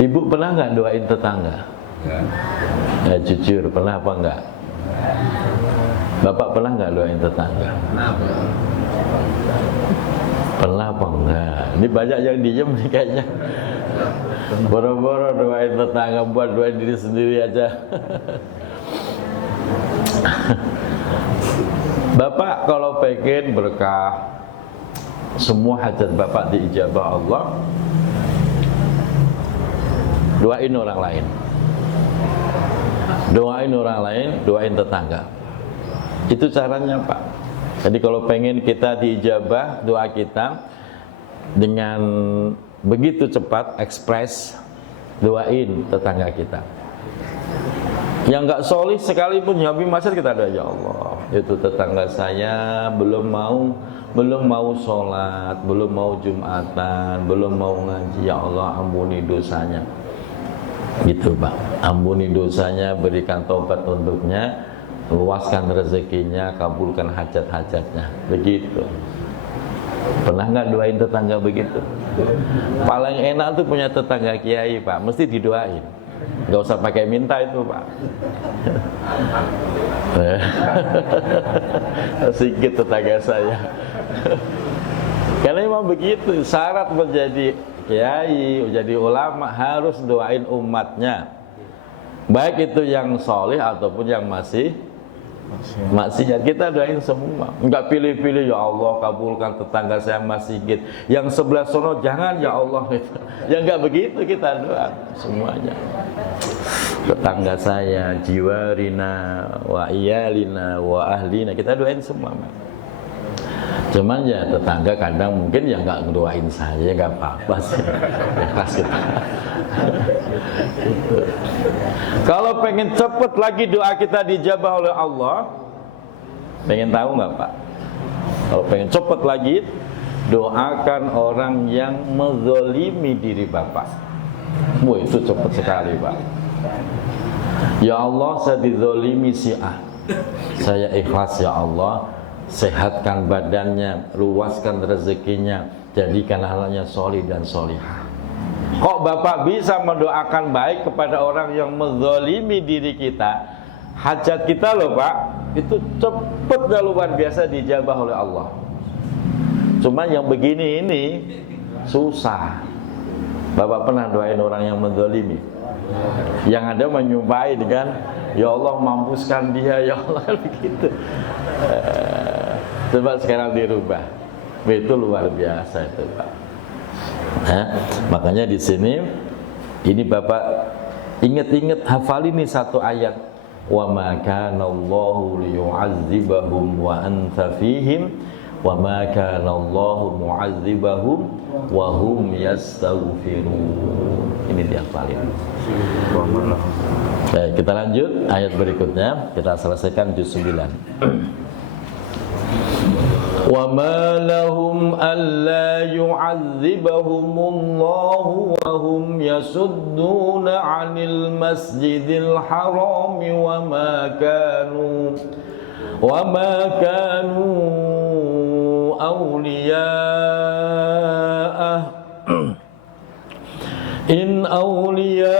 Ibu pernah nggak doain tetangga? Ya, jujur, pernah apa enggak? Bapak pernah nggak doain tetangga? Pernah apa enggak? Ini banyak yang diem nih kayaknya. Boro-boro doain tetangga, buat doain diri sendiri aja. Bapak kalau pengen berkah, semua hajat bapak diijabah Allah, doain orang lain. Doain orang lain, doain tetangga. Itu caranya, Pak. Jadi kalau pengen kita diijabah doa kita dengan begitu cepat, ekspres, doain tetangga kita. Yang nggak solih sekalipun hobi maksiat kita doa, ya Allah, itu tetangga saya belum mau sholat, belum mau jumatan, belum mau ngaji, ya Allah ampuni dosanya. Gitu, Pak. Ampuni dosanya, berikan taubat untuknya, luaskan rezekinya, kabulkan hajat-hajatnya. Begitu. Pernah nggak doain tetangga begitu? Paling enak tuh punya tetangga kiai, Pak, mesti didoain. Nggak usah pakai minta itu, Pak. Sedikit tetangga saya. Karena memang begitu, syarat menjadi kiai, menjadi ulama harus doain umatnya. Baik itu yang soleh ataupun yang masih maksiat, kita doain semua. Enggak pilih-pilih, ya Allah kabulkan tetangga saya masjid, yang sebelah sono jangan ya Allah. Ya enggak begitu kita doa semuanya. Tetangga saya, jiwarina wa iyalina wa ahlina, kita doain semua. Cuman ya tetangga kadang mungkin ya enggak ngedoain saya, enggak apa-apa sih. Ikhlas kita. Kalau pengen cepet lagi doa kita dijabah oleh Allah, pengen tahu nggak, Pak? Kalau pengen cepet lagi, doakan orang yang menzalimi diri Bapak. Wah, itu cepat sekali, Pak. Ya Allah, saya dizalimi si A. Saya ikhlas ya Allah, sehatkan badannya, luaskan rezekinya, jadikan anaknya solih dan solihah. Kok Bapak bisa mendoakan baik kepada orang yang menzalimi diri kita? Hajat kita loh Pak, itu cepat dan luar biasa dijabah oleh Allah. Cuma yang begini ini susah. Bapak pernah doain orang yang menzalimi? Yang ada menyumpahi dengan ya Allah mampuskan dia, ya Allah, begitu. Coba sekarang dirubah. Itu luar biasa itu Pak. Makanya di sini ini Bapak ingat-ingat, hafal ini satu ayat. Wa ma kana Allahu liyu'adzibahum wa anta fihim wa ma kana Allahu mu'adzibahum wa hum yastaghfirun. Ini dihafalin. Baik, kita lanjut ayat berikutnya. Kita selesaikan juz 9. وَمَا لَهُمْ أَلَّا يُعَذِّبَهُمُ اللَّهُ وَهُمْ يَصُدُّونَ عَنِ الْمَسْجِدِ الْحَرَامِ وَمَا كَانُوا أَوْلِيَاءَهُ إِنْ أَوْلِيَاؤُهُ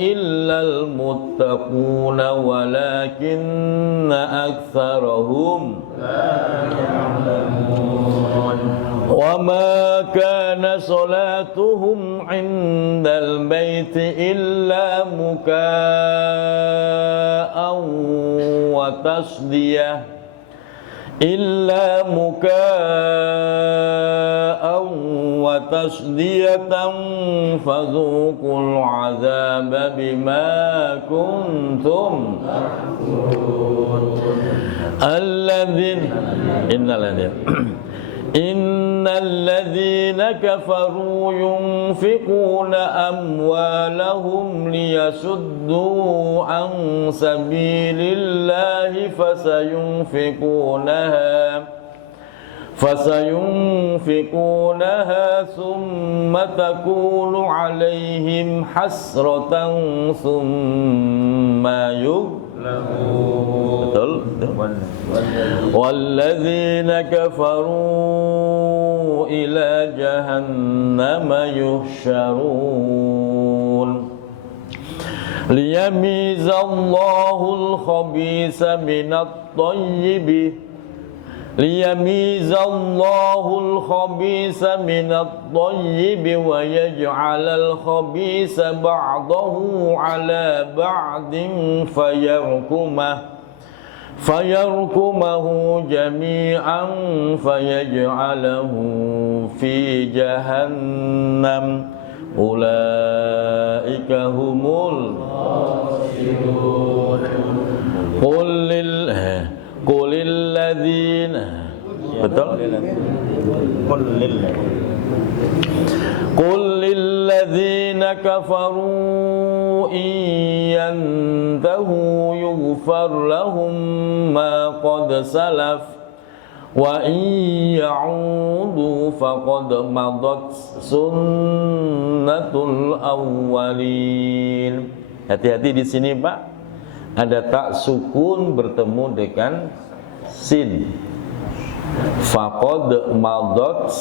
إِلَّا الْمُتَّقُونَ وَلَكِنَّ أَكْثَرَهُمْ لَا يَعْلَمُونَ وَمَا كَانَ صَلَاتُهُمْ عِندَ الْبَيْتِ إِلَّا مُكَاءً وتصدية فذوقوا العذاب بما كنتم تكفرون إن الذين كفروا ينفقون أموالهم ليصدوا عن سبيل الله فسينفقونها ثم تكون عليهم حسرة ثم يغلبون والذين كفروا إلى جهنم يحشرون ليميز الله الخبيث من الطيب ويجعل الخبيث بعضه على بعض فيركمه جميعا فيجعله في جهنم أولئك هم الخاسرون قل للذين قل للذين كفروا إن ينتهوا يغفر لهم ما قد سلف وإن يعودوا فقد مضت سنة الأولين. Hati-hati di sini Pak, ada tak sukun bertemu dengan sin. Faqad madat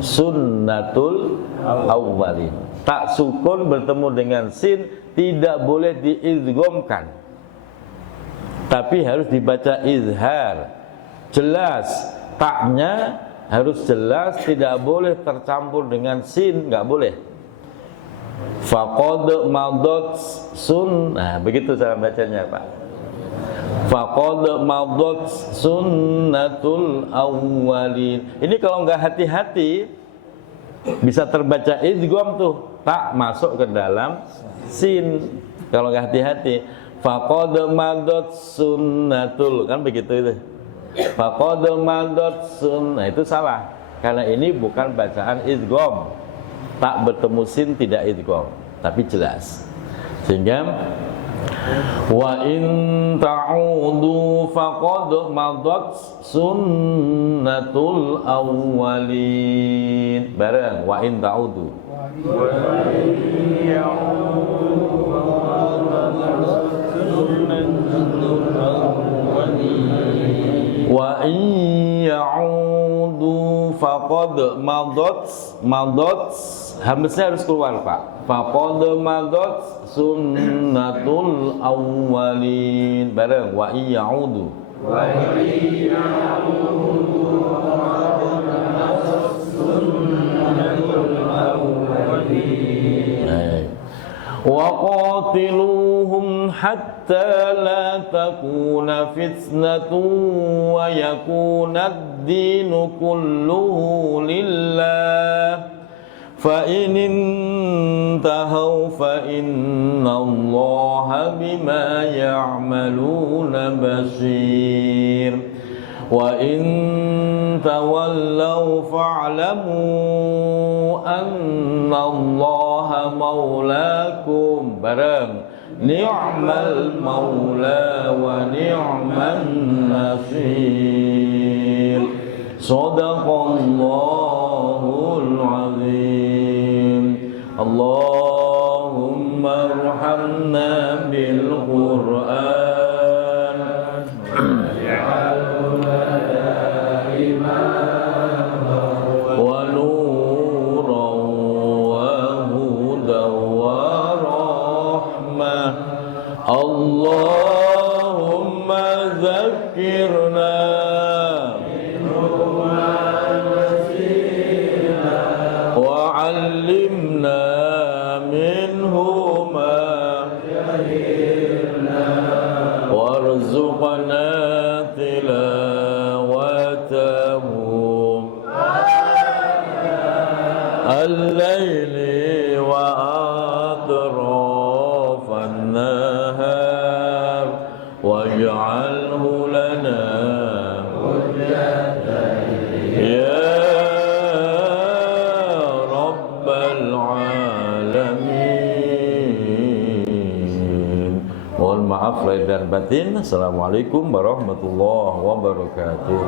sunnatul awwalin. Tak sukun bertemu dengan sin tidak boleh diidghamkan, tapi harus dibaca izhar. Jelas, taknya harus jelas, tidak boleh tercampur dengan sin, nggak boleh. Faqad madat sunnah, begitu cara bacanya Pak. Faqad madat sunnatul awwalin. Ini kalau nggak hati-hati bisa terbaca idgham tuh, tak masuk ke dalam sin. Kalau nggak hati-hati, faqad madat sunnatul, kan begitu itu. Faqad madat sunnah, itu salah. Karena ini bukan bacaan idgham. Tak bertemu sin tidak idgham, tapi jelas. Sehingga Wa in ta'udu faqad madat sunnatul awwalin. Bareng wa in ta'udu. Wa in ya'udu faqad madat hamzah harus keluar, Pak. Faqad madat sunnatul awwalin. Bareng wa in ya'udu. Wa in ya'udu faqad madat sunnatul awwalin. Wa qatiluhum hatta la takuna fitnatun wa yakuna ad-dinu kulluhu lillah. Fa in intahaw fa inna Allaha bima ya'maluna basir. Wa in tawallaw fa'lamu anna Allaha maulakum. Bareng ni'mal maula wa ni'man nasir. Shadaqallahul azim. Allahumma arhamna bil Qur'an wa nuran wa hudan wa rahmah. Allahumma zakkirna wa 'allimna minhuma warzuqna tilawatahu al-laili wa atrafan nahar waj'alhu lana ya rabbal alamin. Mohon maaf lahir dan batin. Assalamualaikum warahmatullahi wabarakatuh.